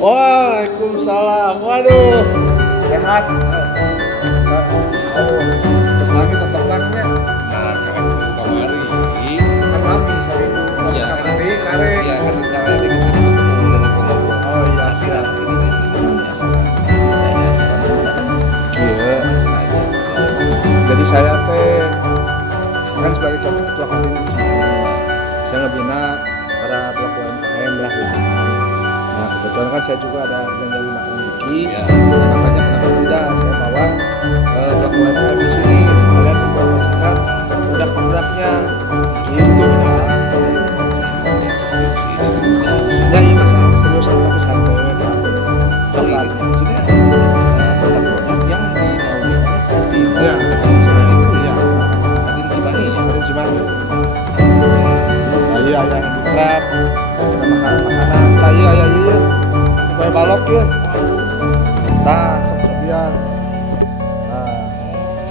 Waalaikumsalam. Waduh, sehat. Terus lagi tetepannya. Nah, karena itu kamari. Kan kami sering Iya, kamari kare. Iya, kan caranya kita ketemu ngobrol-ngobrol. Oh iya, Tapi siap. ini kan biasa. Kayak acara dulu kan. Iya. Sengaja. Jadi saya kan sebagai ketua Kadin di sini. Saya ngebina para pelaku UMKM lah. Nah kebetulan kan saya juga ada janjian makan Wiki. Iya. Makanya kenapa tidak saya bawa pelaku UMKM di sini sekalian mempromosikan produk-produknya. Itu ya ini masalah seriusan tapi santai kan. Soalnya maksudnya produk-produk yang dinaungi oleh Kadin. Ya, Iya. Kadin Cimahi ya. Kadin Cimahi. Iya ayah dikrap, ada makanan-makanan. Saya ayah iya, kue balok ya. Nah, sok-sokian. Nah,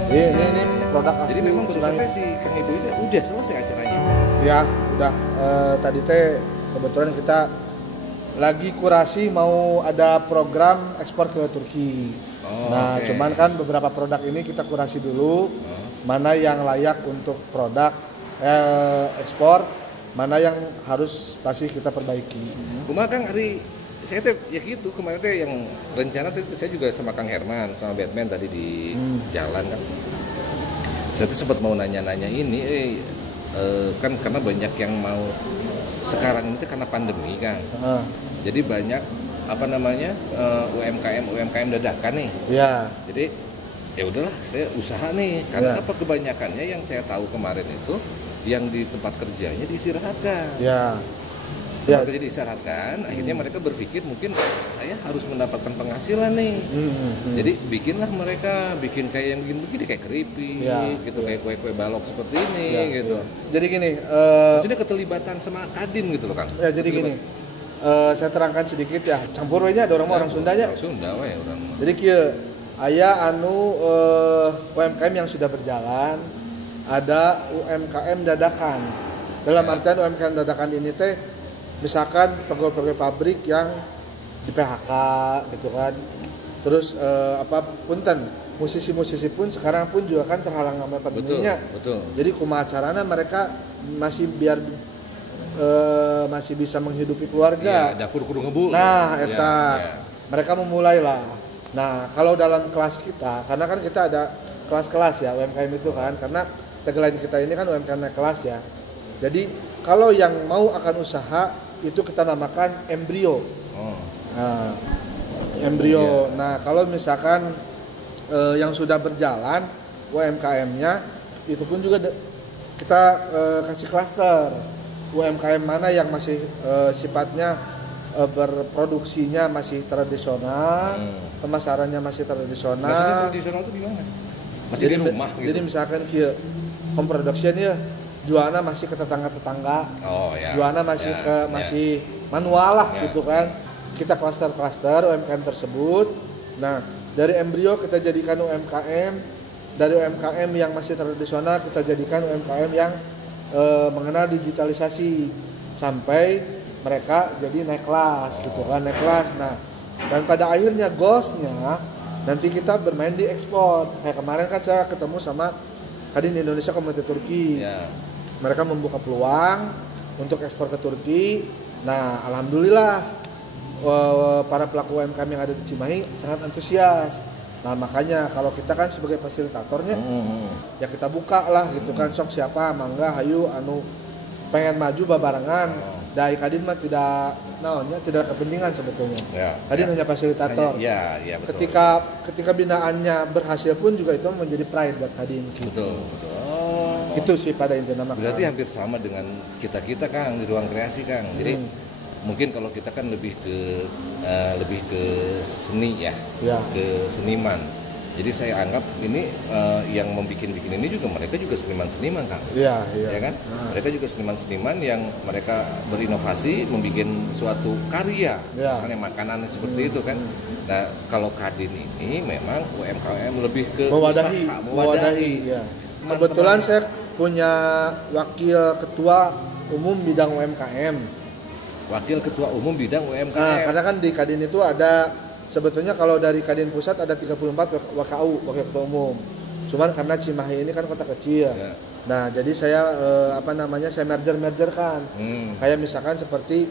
ini produk asli. Jadi memang Cimahi. barusan si Kang Edo itu udah selesai acaranya. Ya, udah. Tadi kebetulan kita lagi kurasi mau ada program ekspor ke Turki. Nah, oke. cuman kan beberapa produk ini kita kurasi dulu. Mana yang layak untuk produk ekspor, mana yang harus pasti kita perbaiki. Cuma Kang hari saya teh ya gitu kemarin teh yang rencana tadi saya juga sama Kang Herman sama Batman tadi di jalan kan. Saya tuh sempat mau nanya-nanya ini kan karena banyak yang mau sekarang ini tuh karena pandemi kan. Jadi banyak apa namanya UMKM dadakan nih. Ya, Jadi ya udahlah saya usaha nih karena apa kebanyakannya yang saya tahu kemarin itu yang di tempat kerjanya diistirahatkan. ya. Tempat kerja diistirahatkan, akhirnya mereka berpikir mungkin saya harus mendapatkan penghasilan nih. Jadi bikinlah mereka bikin kayak yang begini kayak keripik gitu, kayak kue-kue balok seperti ini gitu. Jadi gini, Maksudnya keterlibatan sama Kadin gitu loh Kang. ya jadi gini, saya terangkan sedikit ya. Campur we nya ada orang Sundanya. Orang Sunda we orang. Jadi kieu aya UMKM yang sudah berjalan, ada UMKM dadakan. Dalam artian UMKM dadakan ini teh misalkan pegawai-pegawai pabrik yang di PHK gitu kan. Terus punten musisi-musisi pun sekarang pun juga kan terhalang sama pandeminya. Betul. Jadi kumaha carana mereka masih masih bisa menghidupi keluarga. Ya, dapur kudu ngebul. Nah, eta Ya. mereka memulailah. Nah, kalau dalam kelas kita, karena kan kita ada kelas-kelas ya UMKM itu kan, karena tagline kita ini kan UMKM naik kelas ya. Jadi kalau yang mau akan usaha itu kita namakan embrio. Nah, embrio. Nah, kalau misalkan yang sudah berjalan UMKM-nya itu pun juga kita kasih klaster. UMKM mana yang masih sifatnya berproduksinya masih tradisional, pemasarannya masih tradisional. Maksudnya tradisional itu gimana? Masih di rumah gitu. Jadi misalkan kieu home production ya jualnya masih ke tetangga-tetangga. Oh ya. Jualnya masih masih manual lah gitu kan. Kita klaster-klaster UMKM tersebut. Nah, dari embrio kita jadikan UMKM, dari UMKM yang masih tradisional kita jadikan UMKM yang mengenal digitalisasi sampai mereka jadi naik kelas gitu kan, naik kelas. Nah, dan pada akhirnya goalsnya nanti kita bermain di ekspor. Kayak kemarin kan saya ketemu sama Kadin Indonesia Community Turki. Mereka membuka peluang untuk ekspor ke Turki. Nah, alhamdulillah para pelaku UMKM yang ada di Cimahi sangat antusias. Nah, makanya kalau kita kan sebagai fasilitatornya ya kita buka lah gitu kan, sok siapa mangga hayu anu pengen maju babarengan. Dari Kadin mah tidak kepentingan sebetulnya. Kadin hanya fasilitator. Betul. Ketika binaannya berhasil pun juga itu menjadi pride buat Kadin. Gitu. Betul. Itu sih pada intinya. Berarti hampir sama dengan kita Kang di ruang kreasi Kang. Jadi mungkin kalau kita kan lebih ke seni ya, ke seniman. Jadi saya anggap ini yang membuat ini juga mereka juga seniman-seniman Kang. Iya kan? Mereka juga seniman-seniman yang mereka berinovasi membuat suatu karya, misalnya makanan seperti itu kan. Nah, kalau Kadin ini memang UMKM lebih ke mewadahi. Ya. Kebetulan saya punya wakil ketua umum bidang UMKM. Wakil Ketua Umum Bidang UMKM. Nah, karena kan di Kadin itu ada, sebetulnya kalau dari Kadin Pusat ada 34 WKU, Wakil Ketua Umum. Cuman karena Cimahi ini kan kota kecil. Ya. Nah, jadi saya saya merger kan. Kayak misalkan seperti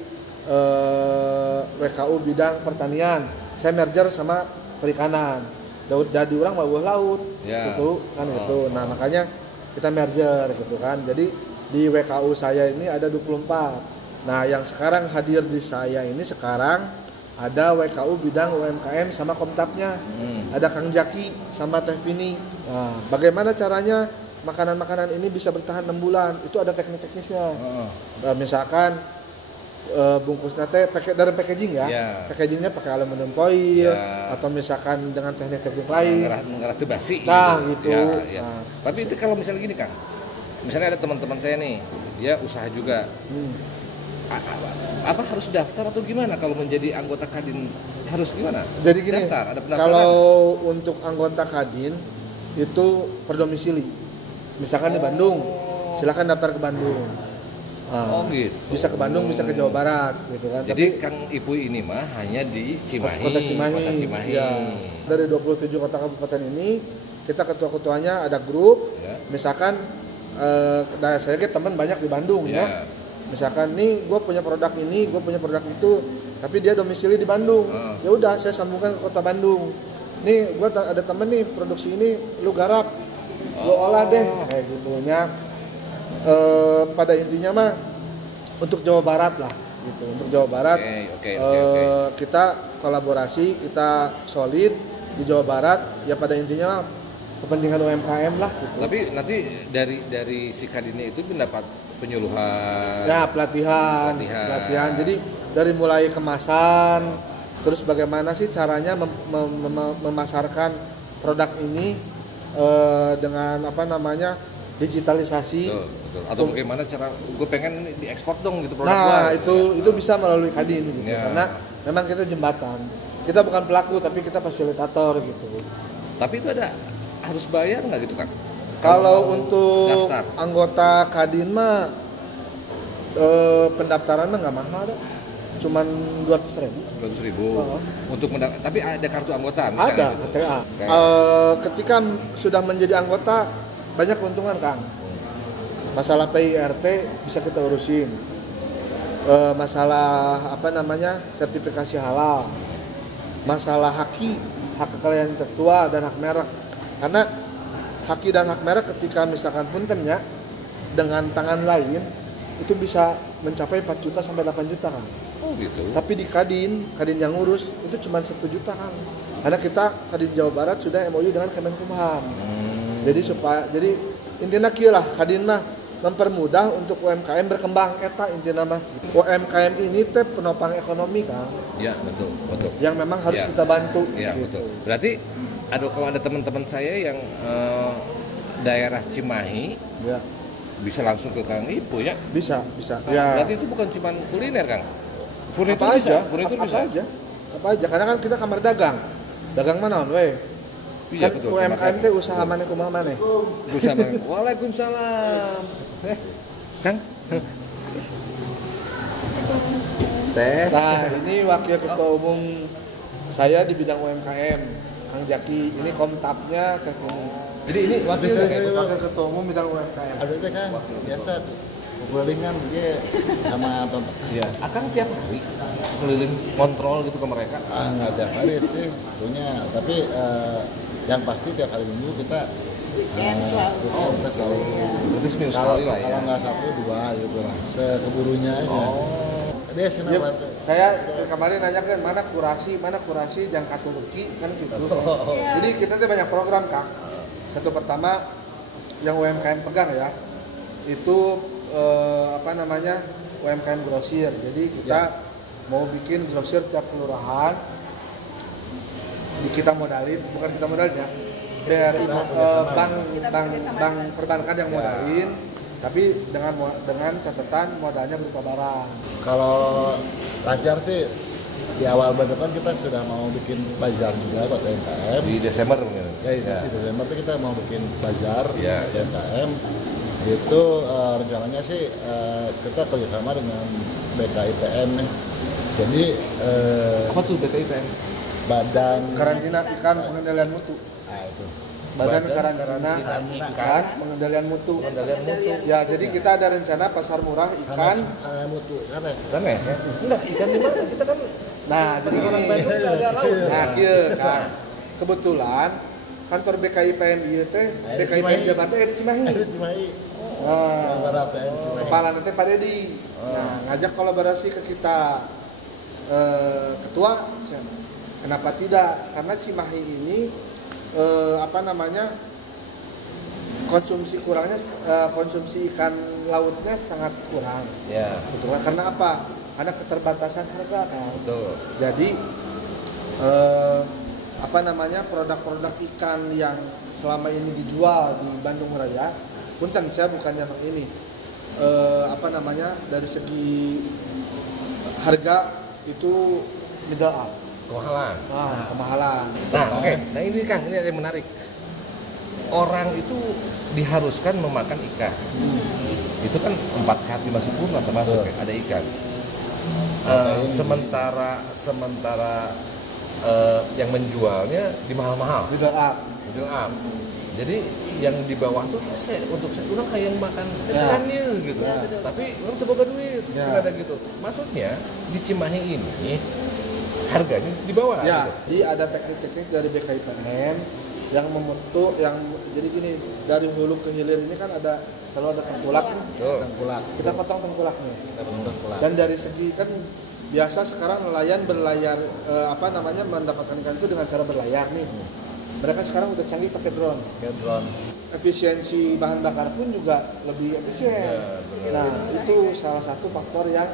WKU bidang pertanian, saya merger sama perikanan. Dari orang bawah laut, gitu kan gitu. Nah, makanya kita merger gitu kan. Jadi di WKU saya ini ada 24. Nah, yang sekarang hadir di saya ini sekarang ada WKU bidang UMKM sama Komtapnya. Ada Kang Jaki sama Teh Pini. Nah, bagaimana caranya makanan-makanan ini bisa bertahan 6 bulan? Itu ada teknik-teknisnya. Misalkan bungkusnya dari packaging ya. Packagingnya pakai aluminium foil atau misalkan dengan teknik-teknik lain. Mengerah basi. Nah, gitu. Nah, tapi itu kalau misalnya gini Kang. Misalnya ada teman-teman saya nih, dia usaha juga. Apa harus daftar atau gimana kalau menjadi anggota Kadin, harus gimana? Jadi gini, daftar, ada pendaftaran? Kalau untuk anggota Kadin itu per domisili. Misalkan di Bandung, silakan daftar ke Bandung. Gitu. Bisa ke Bandung, bisa ke Jawa Barat gitu kan. Jadi Kang Ipu ini mah hanya di Cimahi. Kota Cimahi. Ya. Dari 27 kota kabupaten ini, kita ketua-ketuanya ada grup. Misalkan saya teman banyak di Bandung ya. Misalkan nih gue punya produk ini, gue punya produk itu, tapi dia domisili di Bandung. Ya udah, saya sambungkan ke kota Bandung. Nih gue ada temen nih produksi ini, lu garap, lu olah deh, kayak gitunya. Pada intinya mah untuk Jawa Barat lah, gitu. Untuk Jawa Barat, kita kolaborasi, kita solid di Jawa Barat. Ya pada intinya kepentingan UMKM lah. Gitu. Tapi nanti dari si Kadinnya itu mendapat penyuluhan, pelatihan. Jadi dari mulai kemasan, terus bagaimana sih caranya memasarkan produk ini dengan digitalisasi. Betul. Atau bagaimana cara gue pengen diekspor dong gitu produk gua. Itu bisa melalui Kadin gitu. Karena memang kita jembatan. Kita bukan pelaku tapi kita fasilitator gitu. Tapi itu harus bayar nggak gitu Kang? Kalau untuk daftar. Anggota Kadin mah pendaftaran mah nggak mahal deh. Cuman 200.000. Untuk tapi ada kartu anggota misalnya. Ada, KTA. Ketika sudah menjadi anggota banyak keuntungan Kang. Masalah PIRT bisa kita urusin. Masalah sertifikasi halal. Masalah hak kekayaan intelektual dan hak merek. Karena hak dan hak merek ketika misalkan puntennya dengan tangan lain itu bisa mencapai 4 juta sampai 8 juta Kang. Oh gitu. Tapi di Kadin yang ngurus itu cuma 1 juta Kang. Karena kita Kadin Jawa Barat sudah MOU dengan Kemenkumham. Jadi intinya kieu lah Kadin mah mempermudah untuk UMKM berkembang eta intinya mah. UMKM ini teh penopang ekonomi Kang. Iya, betul. Yang memang harus kita bantu. Iya, gitu. betul. Berarti kalau ada teman-teman saya yang daerah Cimahi, bisa langsung ke Kang Ipu ya? Bisa. Ya. Berarti itu bukan cuma kuliner Kang. Furnitur bisa. Apa aja. Karena kan kita kamar dagang. Dagang mana we? Iya, kan betul. UMKM teh usaha maneh kumaha maneh. Usaha maneh. Waalaikumsalam. Kang. Nah, ini wakil ketua umum saya di bidang UMKM, Kang Jaki. Ini Komtapnya Teh Pini. Jadi ini wakil ketua umum bidang UMKM. Ada teh Kang, biasa kelilingan dia sama tonton. Iya. Akang tiap hari keliling kontrol gitu ke mereka. Nggak tiap hari sih sebetulnya, tapi yang pasti tiap hari minggu kita kita selalu. Berarti seminggu sekali lah ya. Kalau nggak Sabtu 2 gitu lah, sekeburunya aja. Dia sini saya kemarin nanya kan mana kurasi jangka Turki kan gitu. Jadi kita tuh banyak program Kang. Satu pertama yang UMKM pegang ya, itu UMKM grosir. Jadi kita mau bikin grosir tiap kelurahan, kita modalin, bukan kita modalin ya, BRI bank perbankan yang modalin, tapi dengan catatan modalnya berupa barang. Kalau lancar sih di awal bulan depan kita sudah mau bikin bazar juga buat UMKM. Di Desember mungkin. Ya, di Desember itu kita mau bikin bazar UMKM. Itu rencananya sih kita kerjasama dengan BKIPM nih. Jadi Apa tuh BKIPM? Badan Karantina Ikan Pengendalian Mutu. Nah itu. Badan Karantina Ikan Pengendalian Mutu. Ya, jadi kita ada rencana pasar murah ikan. Mutu sana. Sana ya? Enggak, ikan di mana? Kita kan Nah, jadi orang gini. Bandung nggak ada laut. Nah, kieu kan. Kebetulan kantor BKIPM ieu teh BKIPM Jakarta di Cimahi. Cimahi. Nah, kepala nanti Pak Dedi. Nah, ngajak kolaborasi ke kita. Ketua, kenapa tidak? Karena Cimahi ini konsumsi ikan lautnya sangat kurang. Ya. Betul. Karena apa? Karena keterbatasan harga kan. Betul. Jadi produk-produk ikan yang selama ini dijual di Bandung Raya, punten saya bukannya ini dari segi harga itu middle up. Kemahalan. Kemahalan. Nah, oke. Nah, ini Kang, ini ada yang menarik. Orang itu diharuskan memakan ikan. Itu kan 4 sehat 5 sempurna termasuk ada ikan. Sementara yang menjualnya di mahal-mahal. Middle up. Jadi yang di bawah tuh untuk orang kayak makan ikannya gitu. Tapi orang tuh boga duit. Kan ada gitu. Maksudnya di Cimahi ini harganya di bawah Ya, gitu. jadi ada teknik-teknik dari BKIPM yang membentuk jadi gini, dari hulu ke hilir ini kan selalu ada tengkulak nih. Tengkulak. Kita potong tengkulaknya. Tengkulak. Dan dari segi kan biasa sekarang nelayan berlayar mendapatkan ikan itu dengan cara berlayar nih. Mereka sekarang udah canggih pakai drone. Efisiensi bahan bakar pun juga lebih efisien. Nah, itu salah satu faktor yang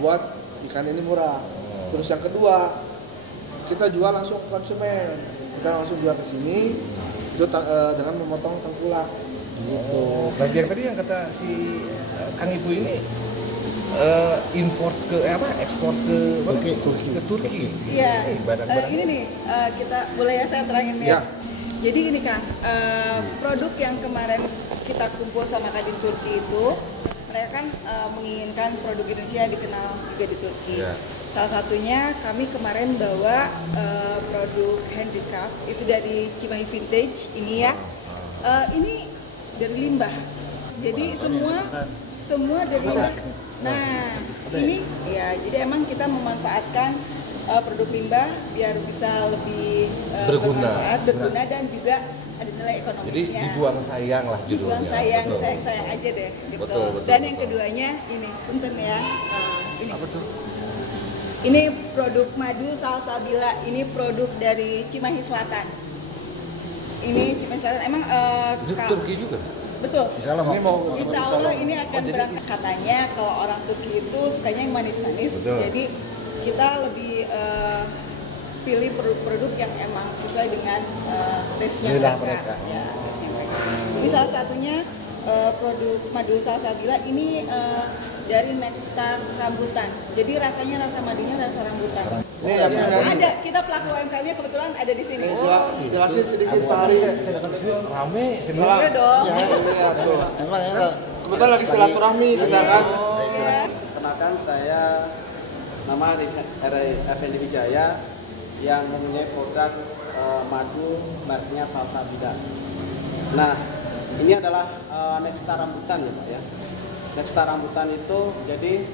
buat ikan ini murah. Terus yang kedua, kita jual langsung ke konsumen. Kita langsung jual ke sini itu dengan memotong tengkulak. Gitu. Nah, yang tadi yang kata si Kang Ibu ini ekspor ke Turki. Iya. Ini nih kita boleh ya saya terangin ya. Jadi ini Kang, produk yang kemarin kita kumpul sama Kadin Turki itu, mereka kan menginginkan produk Indonesia dikenal juga di Turki. Ya. Salah satunya kami kemarin bawa produk handicraft itu dari Cimahi Vintage ini ya. Ini dari limbah. Jadi semua dari limbah. Nah, ini ya jadi emang kita memanfaatkan produk limbah biar bisa lebih berguna dan juga ada nilai ekonomisnya. Jadi dibuang sayang lah judulnya. Dibuang sayang aja deh gitu. Betul, dan yang keduanya ini punten ya. Ini. Apa tuh? Ini produk madu salsabila, ini produk dari Cimahi Selatan. Ini Cimahi Selatan emang itu Turki juga. Betul. Insya Allah ini akan berangkat. Katanya kalau orang Turki itu sukanya yang manis-manis. Jadi kita lebih pilih produk-produk yang emang sesuai dengan taste-nya mereka. Ya, taste-nya mereka. Ini salah satunya produk madu salsabila ini dari nektar rambutan. Jadi rasanya rasa madunya rasa rambutan. Ada, kita pelaku UMKM-nya kebetulan ada di sini. Jelasin sedikit Sehari saya datang ke sini rame, Iya dong. Emang kebetulan lagi silaturahmi kita kan. Kenalkan saya nama Effendi Wijaya yang mempunyai produk madu mereknya Salsabila. Nah, ini adalah nektar rambutan ya Pak ya. Nektar rambutan itu jadi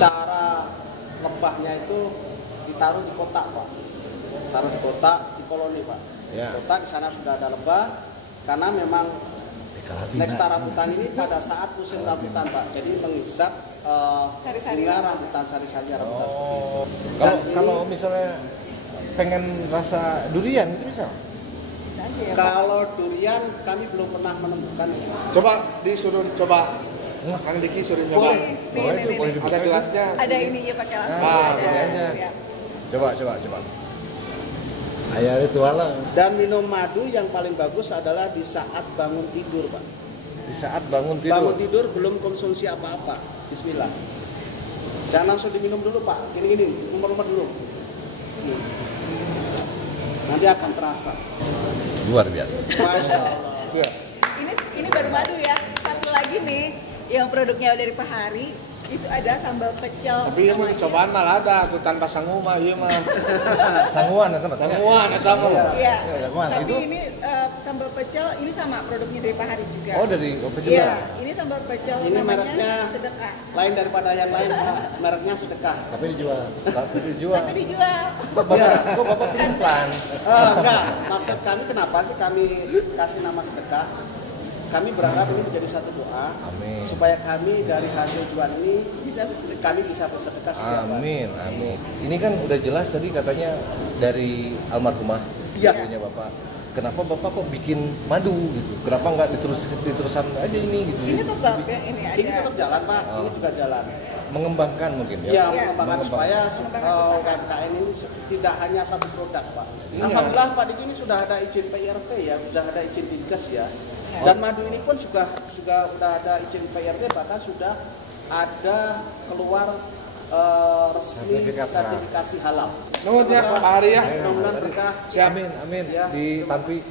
cara lebahnya itu ditaruh di kotak Pak. Taruh di kotak di koloni Pak. Ya. Kotak di sana sudah ada lebah karena memang nektar rambutan ini pada saat musim rambutan Pak. Jadi menghisap bunga rambutan, sari-sari rambutan. Kalau misalnya pengen rasa durian itu bisa? Kalau durian kami belum pernah menemukan. Coba disuruh dicoba. Kang Diki suruh nyoba. Boleh Ada gelasnya. Ada ininya pakai langsung. Ini aja. Coba. Ayah itu alang. Dan minum madu yang paling bagus adalah di saat bangun tidur, Pak. Di saat bangun tidur. Bangun tidur belum konsumsi apa-apa. Bismillah. Jangan langsung diminum dulu, Pak. Gini, umur-umur dulu. Nanti akan terasa. Luar biasa. Masya Allah. Ini ini baru madu ya. Satu lagi nih yang produknya dari Pak Hari itu ada sambal pecel. Tapi mau dicobaan malah ada tuh tanpa sangu mah ieu mah. Sanguan atau maksudnya? Sanguan eta mah. Iya. Tapi itu ini sambal pecel ini sama produknya dari Pak Hari juga. Oh, dari apa juga? Iya, ini sambal pecel Ini namanya mereknya Sedekah. lain daripada yang lain, Pak. Mereknya Sedekah. Tapi dijual. Tapi dijual. Tapi dijual. Kok Bapak pelan? Enggak, maksud kami kenapa sih kami kasih nama Sedekah? Kami berharap ini menjadi satu doa. Amin. Supaya kami dari hasil jual ini kami bisa bersedekah setiap hari. Amin, amin. Ini kan udah jelas tadi katanya dari almarhumah. Iya. Ibunya Bapak. Kenapa Bapak kok bikin madu gitu? Kenapa nggak diterusan aja ini gitu? Ini tetap ya, ini ada. Ini tetap jalan, Pak. Ini juga jalan. Mengembangkan mungkin ya. Ya, mengembangkan supaya Mengembangkan UMKM ini tidak hanya satu produk, Pak. Iya. Alhamdulillah Pak Diki ini sudah ada izin PIRT ya, sudah ada izin Dinkes ya. Dan madu ini pun juga sudah ada izin PIRT, bahkan sudah ada keluar resmi sertifikasi halal. Nuhun ya Pak Hari ya. Mudah-mudahan berkah. Amin, amin. Ya. Di Tampi.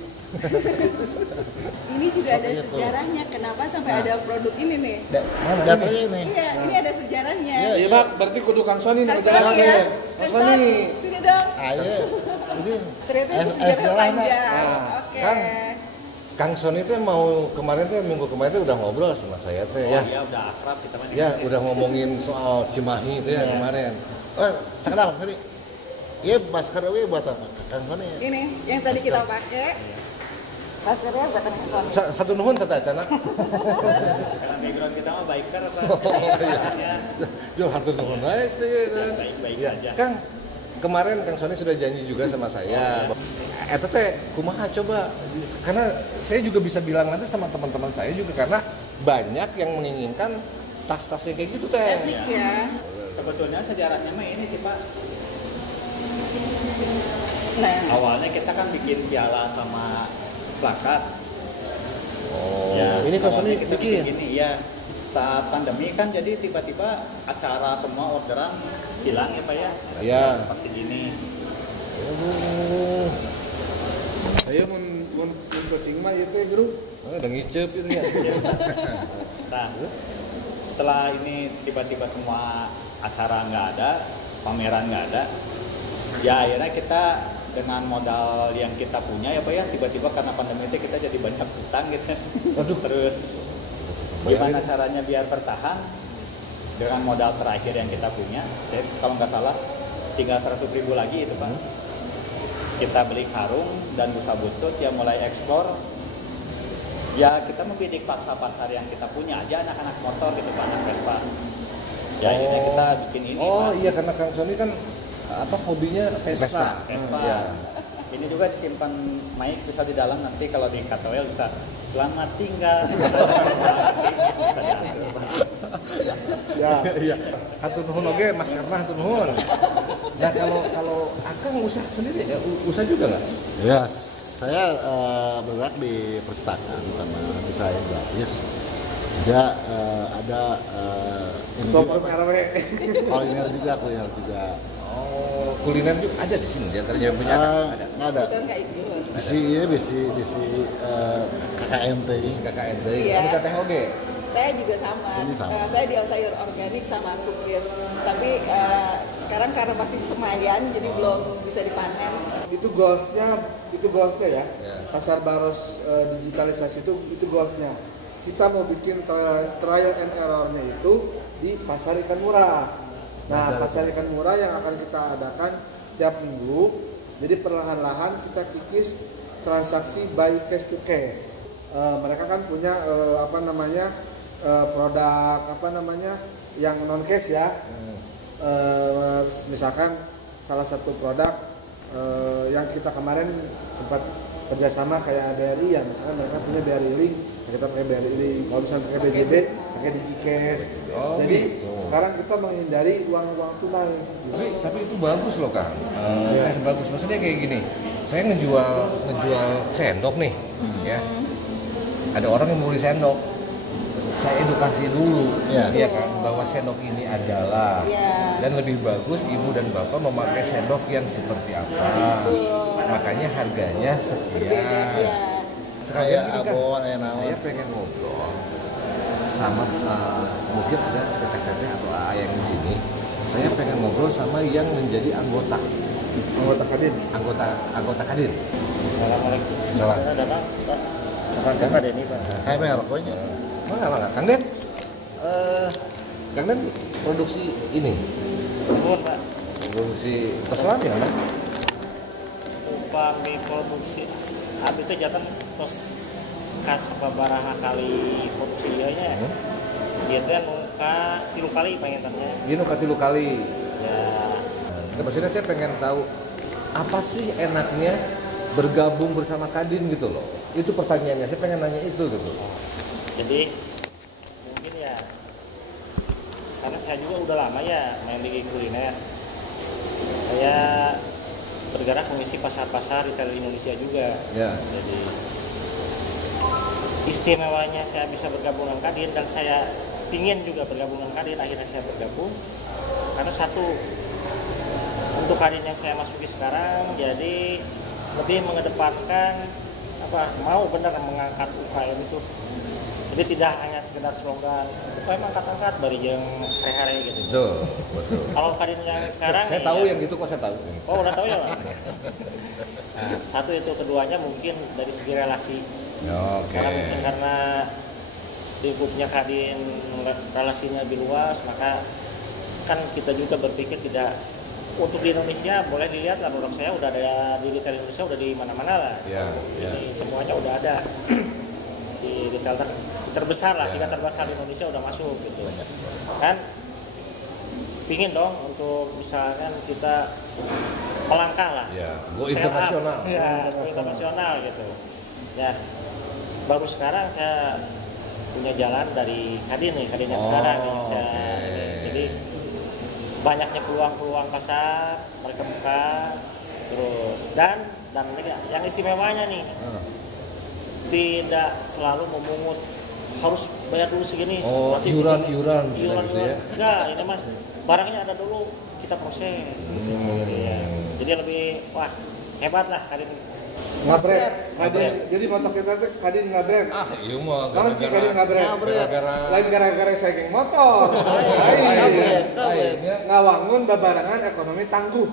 Ini juga ada sejarahnya. Kenapa sampai ada produk ini nih? Mana? Datanya ini. Iya, ini ada sejarahnya. Iya Pak, berarti kudu Kang Sony Kang nu jalan Sony ya. nih. Kang Sony. Sini dong. Ayo. Ini Ternyata itu sejarah, sejarah panjang. Nah, Oke. kan Kang Sony tuh mau minggu kemarin tuh udah ngobrol sama saya teh ya. Iya, udah akrab kita mah. Ya, udah ngomongin soal Cimahi itu ya kemarin. Oh, sekarang tadi. Iya, masker we buat apa? Kang Sony. Ini yang tadi kita pakai. Maskernya buatan handphone. Satu nuhun tata cana. Karena background kita mah biker apa? Jo satu nuhun aja teh. Baik-baik Ya, saja. Kang, kemarin Kang Sony sudah janji juga sama saya. Eta teh kumaha coba, karena saya juga bisa bilang nanti sama teman-teman saya juga, karena banyak yang menginginkan tas-tasnya kayak gitu teh. Etnik ya. Sebetulnya sejarahnya mah ini sih Pak. Nah, Awalnya kita kan bikin piala sama plakat. Oh, Ya, ini Kang Sony awalnya kita bikin. gini ya. Saat pandemi kan jadi tiba-tiba acara semua orderan hilang ya Pak ya. Iya. Seperti gini. Aduh, Ayo mun penting mah ieu teh grup. udah ngicep gitu ya. Nah, setelah ini tiba-tiba semua acara nggak ada, pameran nggak ada, ya akhirnya kita dengan modal yang kita punya ya Pak ya, tiba-tiba karena pandemi itu kita jadi banyak utang gitu. Aduh. Terus gimana caranya biar bertahan dengan modal terakhir yang kita punya? Jadi kalau nggak salah tinggal 100.000 lagi itu Pak. Kita beli karung dan busa butut yang mulai ekspor. Ya kita membidik pasar yang kita punya aja, anak-anak motor gitu Pak, anak Vespa. Ya akhirnya kita bikin ini Oh Pak. iya, karena Kang Sony kan apa hobinya Vespa. Vespa. Ya. Ini juga disimpan mic bisa di dalam, nanti kalau di KTWL bisa selamat tinggal. Ya. Iya. Hatur nuhun oge, Mas Karna hatur nuhun. Nah kalau Akang usaha sendiri ya, usaha juga nggak? Ya, saya bergerak di perpustakaan sama desain grafis. Juga ada ini Topeng juga, RW. kuliner juga. Oh, kuliner juga ada di sini, di antaranya punya ada. Nggak ada. betul nggak itu? Bisi KKNT. KKN Iya. ada teteh oge. Saya juga sama. Sini sama. Saya di sayur organik sama cookies. Tapi sekarang karena masih semayan, jadi belum bisa dipanen. Itu goalsnya ya. Ya. Pasar baros digitalisasi itu goalsnya. Kita mau bikin trial and errornya itu di pasar ikan murah. Nah, pasar ikan murah yang akan kita adakan tiap minggu. Jadi perlahan-lahan kita kikis transaksi by cash to cash. Mereka kan punya produk yang non cash ya. Misalkan salah satu produk yang kita kemarin sempat kerjasama kayak BRI ya, misalkan mereka punya BRI Link, kita pakai BRI Link. Kalau misalnya pakai BJB, pakai DigiCash. Oh, Jadi gitu. sekarang kita menghindari uang tunai. Tapi itu bagus loh Kang. Bagus, maksudnya kayak gini. Saya ngejual sendok nih, ya. Ada orang yang mau beli sendok. Saya edukasi dulu, ya kan, bahwa sendok ini adalah dan lebih bagus ibu dan bapak memakai sendok yang seperti apa. Makanya harganya sekian. sekalian Kayak abon, kayak naon. saya pengen ngobrol sama mungkin ada teteh-teteh atau yang di sini. Saya pengen ngobrol sama yang menjadi anggota Kadin. Anggota Kadin. Assalamualaikum. Salam. Saya datang, Pak. Kakak Denny, Pak. Kayak merah pokoknya. Mangga. Kang Den. Kang Den produksi ini. Nuhun, Pak. Produksi peselan ya, kan? Upami produksi abdi teh jantan tos kas sababaraha kali produksi ieu nya. Dia teh nu ka 3 kali pengennya. Gini ka 3 kali. Ya, Ya, maksudnya saya pengen tahu apa sih enaknya bergabung bersama Kadin gitu loh. Itu pertanyaannya, saya pengen nanya itu gitu. jadi mungkin ya karena saya juga udah lama ya main di kuliner. Saya bergerak mengisi pasar-pasar retail Indonesia juga. Ya. Jadi istimewanya saya bisa bergabung dengan Kadin dan saya ingin juga bergabung dengan Kadin. Akhirnya saya bergabung karena satu, untuk Kadin yang saya masuki sekarang jadi lebih mengedepankan mau benar mengangkat UKM itu. Jadi tidak hanya sekedar slogan UKM angkat-angkat bari jeung hari-hari gitu. Betul. Kalau Kadin yang sekarang Saya tahu yang gitu kok saya tahu. Oh, udah tahu ya, Pak? Nah, satu itu, keduanya mungkin dari segi relasi. Oke. Karena lingkupnya Kadin relasinya lebih luas, maka kan kita juga berpikir tidak untuk di Indonesia boleh dilihat lah, produk saya udah ada di retail Indonesia, udah di mana-mana lah. Jadi semuanya udah ada di retail terbesar lah, 3 terbesar di Indonesia udah masuk gitu. Kan pingin dong untuk misalkan kita melangkah lah. Go internasional. Go internasional gitu. Ya, baru sekarang saya punya jalan dari Kadin yang sekarang nih. Jadi banyaknya peluang pasar mereka buka terus dan yang istimewanya nih tidak selalu memungut harus bayar dulu segini. Iuran gitu ya. Enggak, ini Mas barangnya ada dulu kita proses. Ya. Jadi lebih hebat lah Kadin. Ngabret. Jadi motor kita tuh Kadin ngabret. Iya mah. Kalau si Kadin ngabret. Lain gara-gara saya geng motor. Ngawangun babarangan ekonomi tangguh.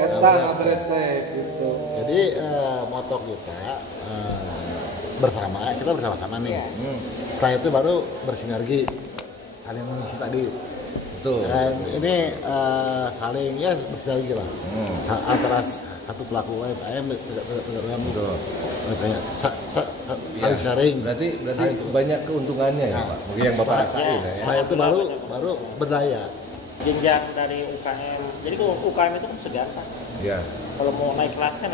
Eta ngabret teh gitu. Jadi moto kita kita bersama-sama nih. Setelah itu baru bersinergi, saling mengisi tadi. Betul. Dan ini saling ya bersinergi lah antara satu pelaku UMKM dengan saling sharing. Berarti banyak keuntungannya ya, Pak. Mungkin yang Bapak rasain ya. Setelah itu baru berdaya. Jenjang dari UKM. Jadi kalau UKM itu kan segan, Pak. Iya. Kalau mau naik kelasnya,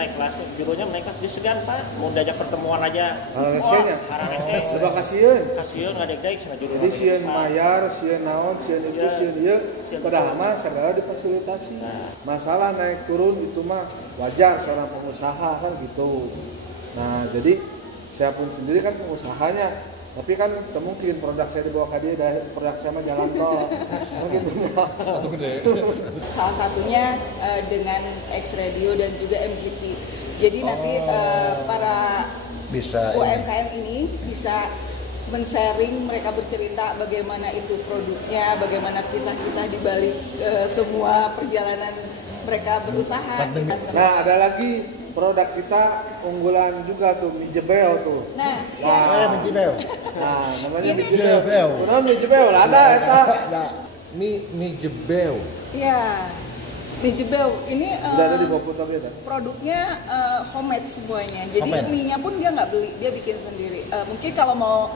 bironya naik kelas disegan, Pak. Mau diajak pertemuan aja. Harang-harangnya. Sebab kasieun ngadeg-deg cenah juru. Jadi sieun mayar, sieun naon, sieun itu, sieun ieu, padahal mah segala difasilitasi. Masalah naik turun itu mah wajar seorang pengusaha kan gitu. Nah, jadi saya pun sendiri kan pengusahanya, tapi kan mungkin produk saya dibawa ke dia dari produk saya mah jalan tol. Gitu. Salah satunya dengan X Radio dan juga MGT. Jadi nanti para bisa UMKM ini bisa men-sharing, mereka bercerita bagaimana itu produknya, bagaimana kisah-kisah di balik semua perjalanan mereka berusaha. Nah, ada lagi produk kita unggulan juga tuh, mie jebel tuh. Nah, mie jebel. Nah, namanya mie jebel. Kurang mie jebel ada eta. Mie jebel. Iya. Mie jebel ini udah ada di bawah foto dia. Produknya homemade semuanya. Jadi mie-nya pun dia nggak beli, dia bikin sendiri. Mungkin kalau mau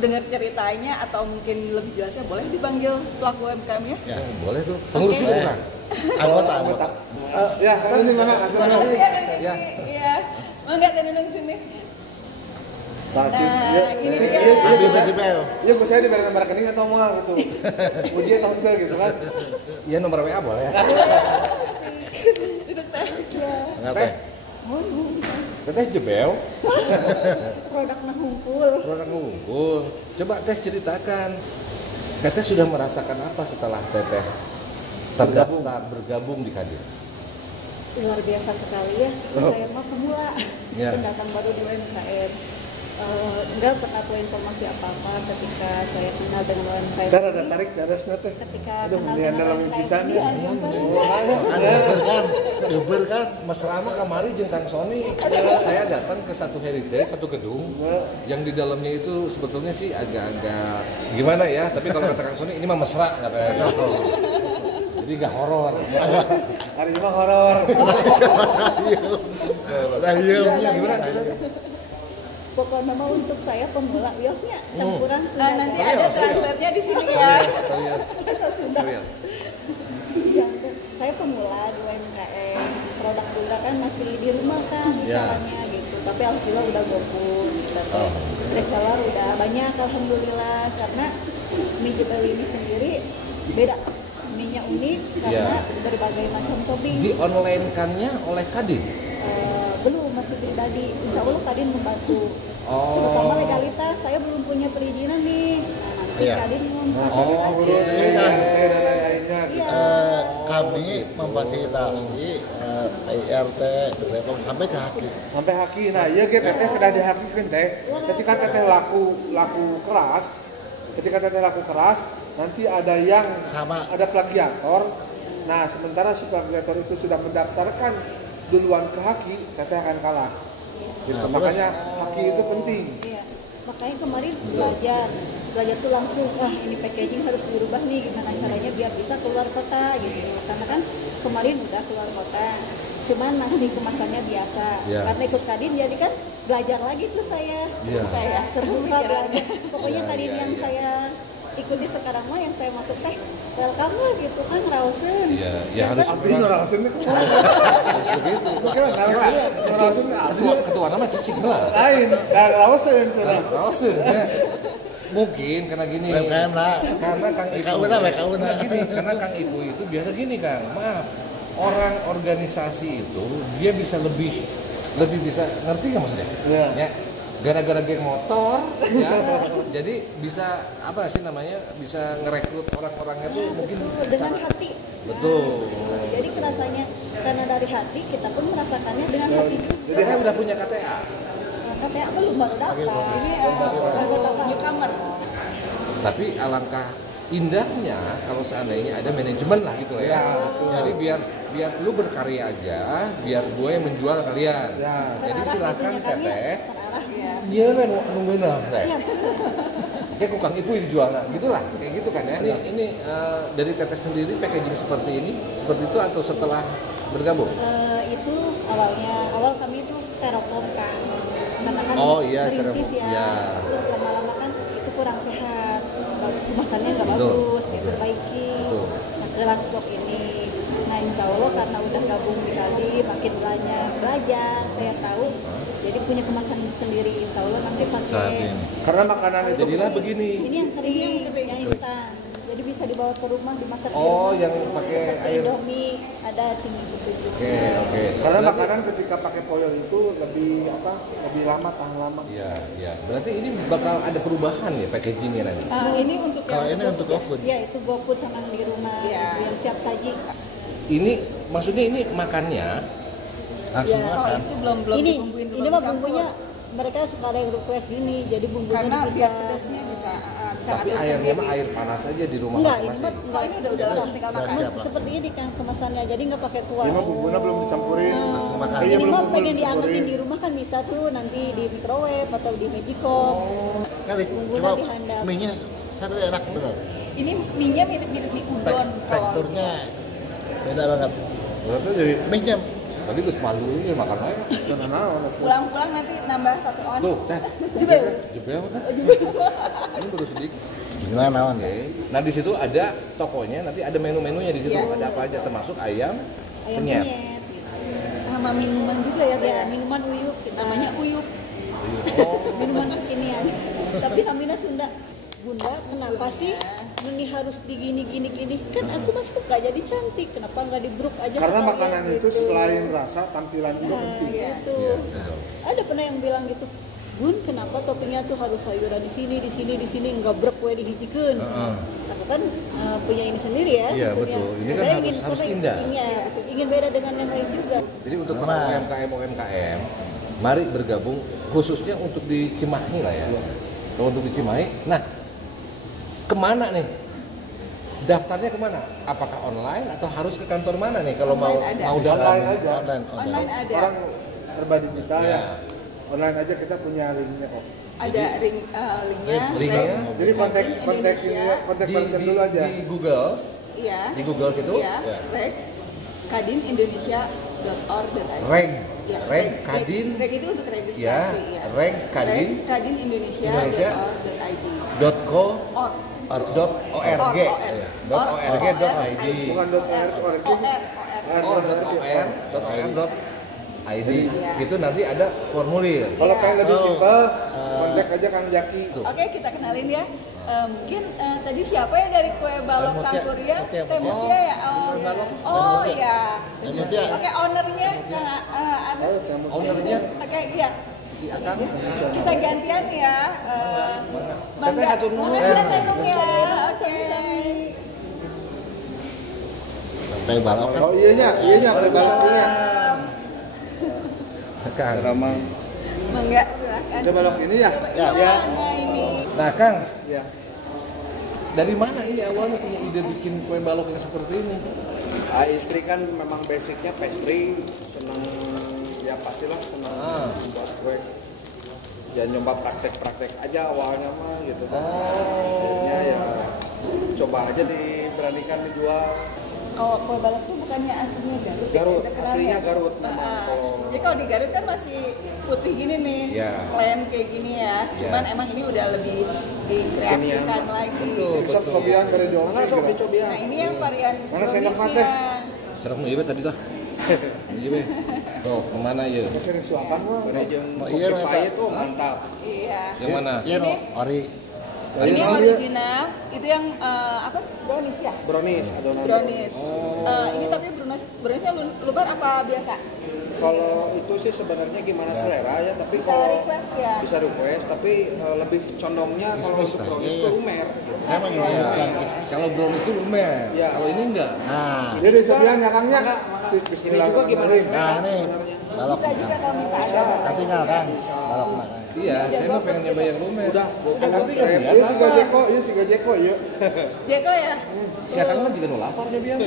dengar ceritanya atau mungkin lebih jelasnya boleh dipanggil pelaku UMKM-nya? Ya, boleh tuh. Pengurus bukan? Anggota. Ya, kan ini mana? Ya. Iya. Mangga tenang sini. Nah, ini dia. Bisa jebel. Iya, gue saya diberi nomor rekening atau mau gitu. Ujian tahun ke gitu kan. Iya, nomor WA boleh. Kenapa? Teteh jebel. Produk ngumpul. Coba Teh ceritakan. Teteh sudah merasakan apa setelah Teteh terdaftar bergabung di Kadin? Luar biasa sekali ya. Saya mah pemula, pendatang baru di UMKM. Enggak pernah tahu informasi apa-apa ketika saya kenal dengan UMKM. Ada tarik darasnya teh. Ketika kenal dengan dalam UMKM. Uber kan mesra mah kamari jeung Kang Sony. Saya datang ke satu heritage, satu gedung yang di dalamnya itu sebetulnya sih agak-agak gimana ya, tapi kalau kata Kang Sony ini mah mesra katanya. Jadi gak horor. Hari ini mah horor. Nah, iya gimana? Pokoknya mau untuk saya pemula biasanya campuran Sunda. Nah, nanti ada translate-nya di sini ya. Serius. Ya, saya pemula di UMKM. Produk Sunda kan masih di rumah kan caranya gitu. Tapi alhamdulillah udah GoFood gitu. Reseller udah banyak alhamdulillah karena mie jebel ini sendiri beda. Mie-nya unik karena berbagai macam topping. Di online-kannya oleh Kadin? Belum, masih pribadi. Insya Allah Kadin membantu. Terutama legalitas, saya belum punya perizinan nih. Nah, nanti Kadin memfasilitasi. Kami memfasilitasi IRT, Bepom sampai ke Haki. Sampai Haki, nah iya kita sudah dihakikan teh. Ketika teteh laku keras, nanti ada yang sama, ada plagiator. Nah sementara si plagiator itu sudah mendaftarkan duluan ke Haki, teteh akan kalah. Gitu. Nah, makanya Haki itu penting. Iya. Makanya kemarin belajar tuh langsung, ini packaging harus dirubah nih, gimana caranya biar bisa keluar kota gitu. Karena kan kemarin udah keluar kota, cuman masih kemasannya biasa. Karena ikut Kadin jadi kan belajar lagi tuh saya, kayak terbuka belajar. Pokoknya Kadin yang saya ikuti sekarang mah yang saya masuk teh welcome lah gitu kan rawsen. Ya harus rawsen itu. Ketua nama cicing lah. Lain, rawsen Rawsen. Mungkin karena gini. Karena Kang Ipu. Karena Kang Ipu itu biasa gini Kang. Maaf, orang organisasi itu dia bisa lebih bisa ngerti nggak maksudnya? Ya. Gara-gara geng motor, ya, jadi bisa apa sih namanya, bisa ngerekrut orang-orangnya tuh mungkin dengan hati. Betul. Jadi kerasanya karena dari hati kita pun merasakannya dengan hati. Jadi saya udah punya KTA. KTA belum baru daftar. Ini anggota newcomer. Tapi alangkah indahnya kalau seandainya ada manajemen lah gitu ya. Jadi biar lu berkarya aja, biar gue yang menjual kalian. Jadi silakan teteh. Iya kan nungguin lah. Kayak Kang Ipu dijual gitulah, kayak gitu kan ya. Ini dari teteh sendiri packaging seperti itu atau setelah bergabung? Itu awal kami itu styrofoam kan. Karena kan styrofoam. Terus lama-lama kan itu kurang sehat. Kemasannya nggak bagus, diperbaiki. Nah, ke Lansdok ini. Nah, insya Allah karena udah gabung di Kadin, makin belajar, saya tahu. Jadi punya kemasan sendiri, insya Allah nanti pakai. Karena makanan itu jadilah begini. Ini yang kering, yang instan. Jadi bisa dibawa ke rumah dimasak. Yang pakai air. Indomie ada sini gitu. Oke. Karena makanan ketika pakai foil itu lebih lama, tahan lama. Iya. Berarti ini bakal ada perubahan ya packagingnya nanti. Ini untuk kalau ini untuk GoFood. Iya, itu GoFood sama yang di rumah yang siap saji. Ini maksudnya ini makannya langsung kalau makan. itu belum Ini mah dicampur. bumbunya mereka suka ada yang request gini, jadi bumbunya Karena bisa. biar pedasnya bisa tapi airnya mah air panas aja di rumah Enggak, ini masing-masing. Kalau ini udah langsung tinggal makan. Seperti ini kan kemasannya, jadi nggak pakai kuah. Ini mah bumbunya belum dicampurin, langsung makan. Ini mah pengen diangetin di rumah kan bisa tuh nanti di microwave atau di Magicom. Kali Bumbunya cuma dihandap. mie-nya satu enak benar. Ini mie-nya mirip-mirip mie udon. Teksturnya beda banget. Berarti jadi Mie-nya tadi gus malu ini makan aja. Pulang-pulang nanti nambah 1 on. Tuh, teh. Jebel. Ini baru sedikit. gimana wan? Nah di situ ada tokonya, nanti ada menu-menunya di situ. Ada apa aja termasuk ayam penyet. Sama minuman juga ya, ya minuman uyup. Namanya uyup. Minuman kekinian. Tapi namanya Sunda. Bunda, kenapa sih ini harus digini? Kan aku mah suka jadi cantik. Kenapa nggak dibruk aja? Karena makanan itu selain rasa, tampilan juga penting. Gitu. Ada pernah yang bilang gitu, pun kenapa toppingnya tuh harus sayuran di sini nggak brek we dihijikeun. Karena kan punya ini sendiri ya. Iya betul. Ini kan harus indah. Ingin beda dengan yang lain juga. Jadi untuk para UMKM, mari bergabung khususnya untuk di Cimahi lah ya. Kalau untuk di Cimahi, nah kemana nih? Daftarnya kemana? Apakah online atau harus ke kantor mana nih kalau mau daftar? Online aja. Online ada. Orang serba digital ya. Online aja kita punya linknya kok. Ada linknya. Jadi kontak person dulu aja. Di Google. Iya. Di Google situ. Iya. Reg kadinIndonesia.org.id. Reg Kadin. Reg itu untuk registrasi. Ya. Reg kadinIndonesia.org.id. .org.id. Bukan .org.id. Itu nanti ada formulir. Kalau pengen lebih simpel, kontak aja Kang Jaki. Oke, kita kenalin ya. Mungkin tadi siapa yang dari kue balok Sangkuria? Temutia ya. Oh iya. Oke, ownernya Ownernya. Oke, iya. Si Akang. Kita gantian ya. Teteh hatur nuhun. Tenung ya. Oke. Teh balok kan. Oh iya kue balok iya. Kang. Mangga silakan. Kue balok ini ya. Ya. Nah ini. Nah, Kang. Ya. Dari mana ini awalnya punya ide bikin kue balok yang seperti ini? Istri kan memang basicnya pastry, senang ya pastilah senang membuat kue. Ya nyoba praktek-praktek aja awalnya mah gitu kan. Akhirnya ya coba aja diberanikan dijual. Kalau kue balok tuh bukannya aslinya Garut? Garut, aslinya Garut memang. Jadi kalau di Garut kan masih putih gini nih, plain kayak gini ya. Cuman emang ini udah lebih dikreasikan lagi. Sok cobian dari jualan. Mana sok dicobian? Nah ini yang varian Mana sendok mate? Serap mau ieu tadi lah. Ieu we. Tuh, kemana ieu? Masih suapan mah. Ini jeung kopi pahit tuh mantap. Iya. Yang mana? Iya no, ori. Ini yang original, itu yang apa? Brownies ya? Brownies, adonan Brownies. Ini tapi browniesnya luber apa biasa? Kalau itu sih sebenarnya gimana selera ya, tapi Bisa kalau request ya? bisa request, tapi lebih condongnya kalau untuk brownies itu lumer. Saya mah Kalau brownies itu lumer. Ya. Kalau ini enggak. Nah, Jadi cobian ya Kangnya. Ini juga gimana selera nah nih sebenarnya? balok. Bisa juga kalau minta ada. Tinggal kan balok mah. Iya, saya mah pengen nyoba yang lumer. Udah, Nanti iya si Gojeko, iya. Jeko ya? Si Akang mah juga nu lapar dia biasa.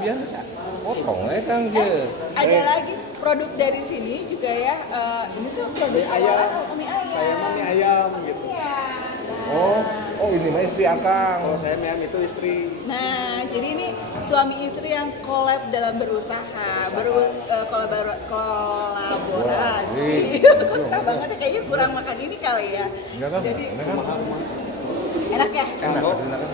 Biasa. Potong we Kang ge. Ada lagi produk dari sini juga ya. Ini tuh produk Mie ayam. olahan mie ayam. Saya mah mie ayam gitu. Iya. Oh ini mah istri Akang. Kalau saya mie ayam itu istri. Nah, jadi ini suami istri yang collab dalam berusaha, kolaborasi. Kok susah banget ya, kayaknya kurang makan ini kali ya. Enggak kan? Jadi Enak. enak ya? Enak.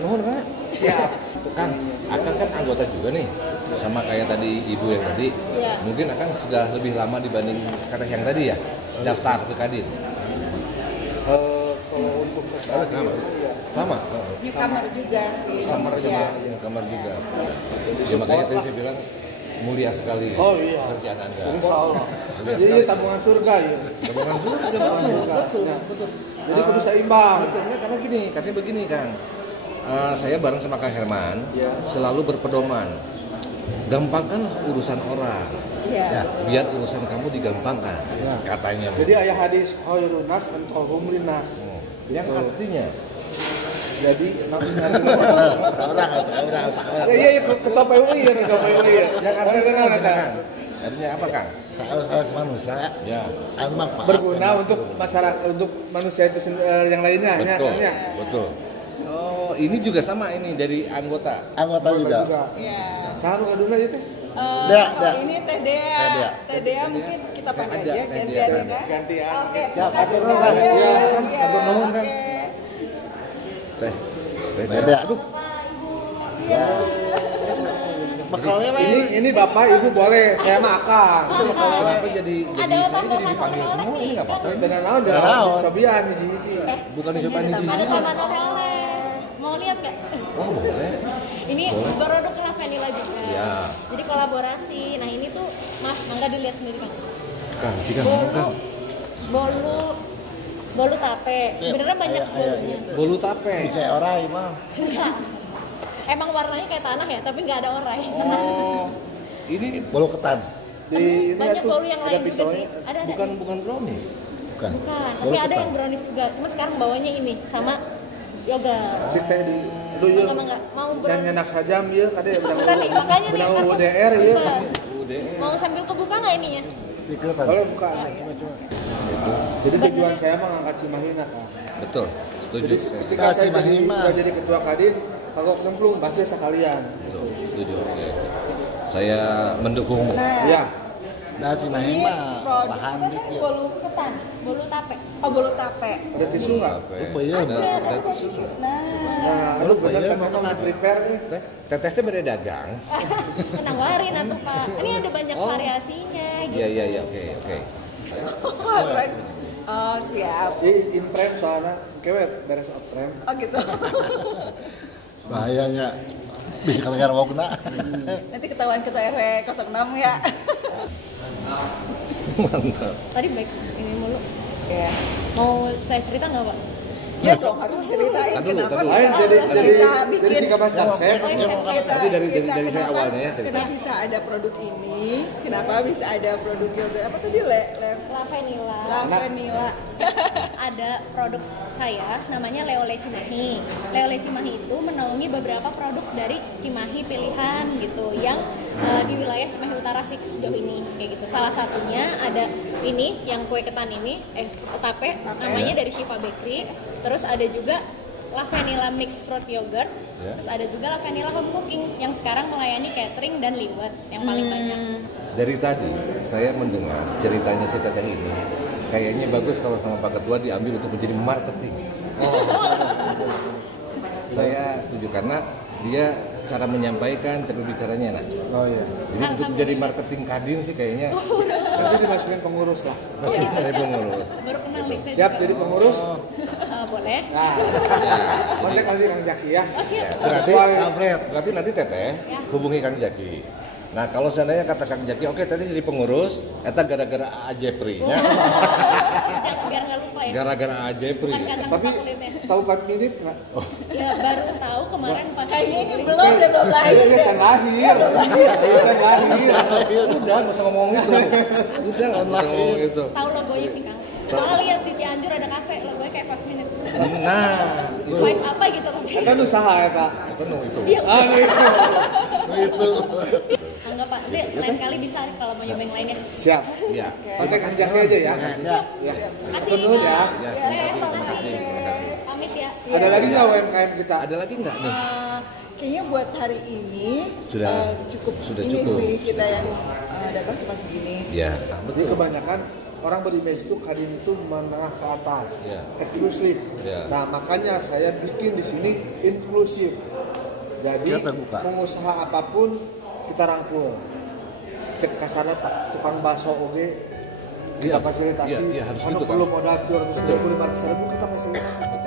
Nuhun Kang. Siap. Kang, Akang kan anggota juga nih. Sama kayak tadi ibu yang tadi. Iya. Mungkin Akang sudah lebih lama dibanding kata yang tadi ya. Daftar ke Kadin. Kalau untuk Kadin ya Sama. Newcomer juga sih. Newcomer juga. Kamar juga. Ya makanya tadi saya bilang mulia sekali. Oh iya. Kerjaan Anda. Insya Allah. Mulia Jadi sekali. tabungan surga ya. Tabungan surga betul. Jadi kudu seimbang. Betulnya karena gini, katanya begini Kang. Saya bareng sama Kang Herman selalu berpedoman. Gampangkanlah urusan orang. Iya. Biar urusan kamu digampangkan. Katanya. Jadi ayah hadis khairun nas anfa'uhum linnas. Yang artinya Jadi Orang. iya ketua PUI ya Yang artinya artinya apa Kang? Saya manusia Ya. manfaat. berguna untuk masyarakat, untuk manusia itu yang lainnya. Betul. Ya. Betul. Oh, ini juga sama ini dari anggota. Anggota juga. Iya. Saru kaduna itu. Kalau ini TDA mungkin kita panggil aja gantian ya. gantian. Oke. Siap, Makasih atur nuhun, sekali. ya, Iya, atur nuhun, Kang. oke. Teh. Beda. Aduh. Iya. Bekalnya mah Ini bapak ibu boleh, saya mah akang. Kenapa jadi saya jadi dipanggil semua ini enggak apa-apa. Dengan naon dan cobian hiji-hiji. Bukan dicobain hiji Ada juga. tamaran oleh. Mau lihat nggak? Wah, boleh. Ini produk La Vanilla juga. Iya. Jadi kolaborasi. Nah ini tuh Mas, mangga dilihat sendiri kan. Kang, jika mau Kang. Bolu Bolu tape. Sebenarnya banyak bolunya. Bolu tape. Bisa orai mah. Enggak. Emang warnanya kayak tanah ya, tapi nggak ada orai. Oh, ini Bolu ketan. di ini Banyak tuh bolu yang ada lain juga pisaunya. sih. Ada. Bukan brownies. Bukan. Bukan. Bolu Tapi ada ketan. yang brownies juga. Cuma sekarang bawanya ini sama yogurt. Cik teh di dulu Enggak. Mau yang brownies. nyenak saja ya kada ya Bukan nih, makanya nih. benang aku- UDR ya. Bukan. Udah. Mau sambil kebuka nggak ininya? Tiketan. Boleh buka cuma. Jadi Sebenarnya- tujuan saya mah ngangkat Cimahina kan. Betul. Setuju. Jadi Saya ketika Nah, saya Cimahina. udah jadi ketua kadin, kalau nyemplung pasti sekalian. Betul. Setuju. Saya mendukung. Nah, Ya. Nah, ini Cimahi mah produk bahan apa dikit. tadi? Bolu ketan. Bolu tape. Oh, bolu tape. Ada tisu nggak? Iya, Ada tisu. Nah, Nah, Bolu aduh bener bayar kan mau memang ketan. prepare nih. Tetesnya beda dagang. Nawarin atau Pak. Ini ada banyak variasinya gitu. Iya, oke. oh siap. Ini in frame soalnya kewet beres out frame. Oh gitu. bahayanya bisa kalau wogna. Nanti ketahuan ketua RW 06 ya. Mantap. Tadi baik ini mulu. Ya. Mau saya cerita nggak Pak? Ya dong harus ceritain Tadi dulu, kenapa tadi dulu. Lain bisa jadi bisa bikin dari si kapas saya Tadi dari saya kenapa awalnya ya cerita. kita bisa ada produk ini, kenapa bisa ada produk yogurt apa tadi La Vanilla. La Vanilla. Ada produk saya namanya Leole Cimahi. Leole Cimahi itu menaungi beberapa produk dari Cimahi pilihan gitu yang di wilayah Cimahi Utara sih sejauh ini kayak gitu. Salah satunya ada ini yang kue ketan ini tape namanya dari Shiva Bakery. Terus ada juga La Vanilla Mixed Fruit Yogurt. Terus ada juga La Vanilla Home Cooking yang sekarang melayani catering dan liwet yang paling banyak. Dari tadi saya mendengar ceritanya si teteh ini. Kayaknya bagus kalau sama Pak Ketua diambil untuk menjadi marketing. Saya setuju karena dia cara menyampaikan, cara bicaranya enak. Oh iya. Jadi untuk menjadi marketing kadin sih kayaknya Nanti dimasukin pengurus lah. masih dari pengurus. Baru kenal nih saya Siap juga. jadi pengurus? Boleh. Nah, kontak kali Kang Jaki ya. Oh siap. Berarti nanti teteh hubungi Kang Jaki. Nah kalau seandainya kata Kang Jaki, oke teteh jadi pengurus, eta gara-gara Ajepri-nya, Biar nggak lupa ya. gara-gara Ajepri. Bukan kacang Tapi kulitnya. tahu 4 menit nggak? Ya baru tahu kemarin pas Kayaknya ini belum lahir. Kayaknya can lahir. Can lahir. Udah nggak usah ngomong itu. Udah nggak usah ngomong itu. tahu logonya sih Kang. Soalnya lihat di Cianjur ada kafe, logonya kayak 5 minutes. Nah, Five apa gitu logonya. Kan usaha ya kak. itu itu. Iya. nih. Itu. Enggak Pak. Dek, lain kali bisa kalau mau nyobain lainnya. Siap. Iya. Kontak Kang Jaki aja ya. Ya. Kasih Penuh ya. Ya, terima kasih. terima kasih. Pamit ya. Ada lagi nggak UMKM kita? Ada lagi nggak nih? Kayaknya buat hari ini Sudah cukup ini cukup. sih kita yang datang cuma segini. Ya. Jadi kebanyakan orang berimage itu kadin itu menengah ke atas, Ya. eksklusif. Ya. Nah makanya saya bikin di sini inklusif. Jadi Kita terbuka. pengusaha apapun kita rangkul. Cek kasana tukang bakso oge kita Iya. fasilitasi. Iya, harus Anu gitu, Kang. belum modal 275.000 kita fasilitasi.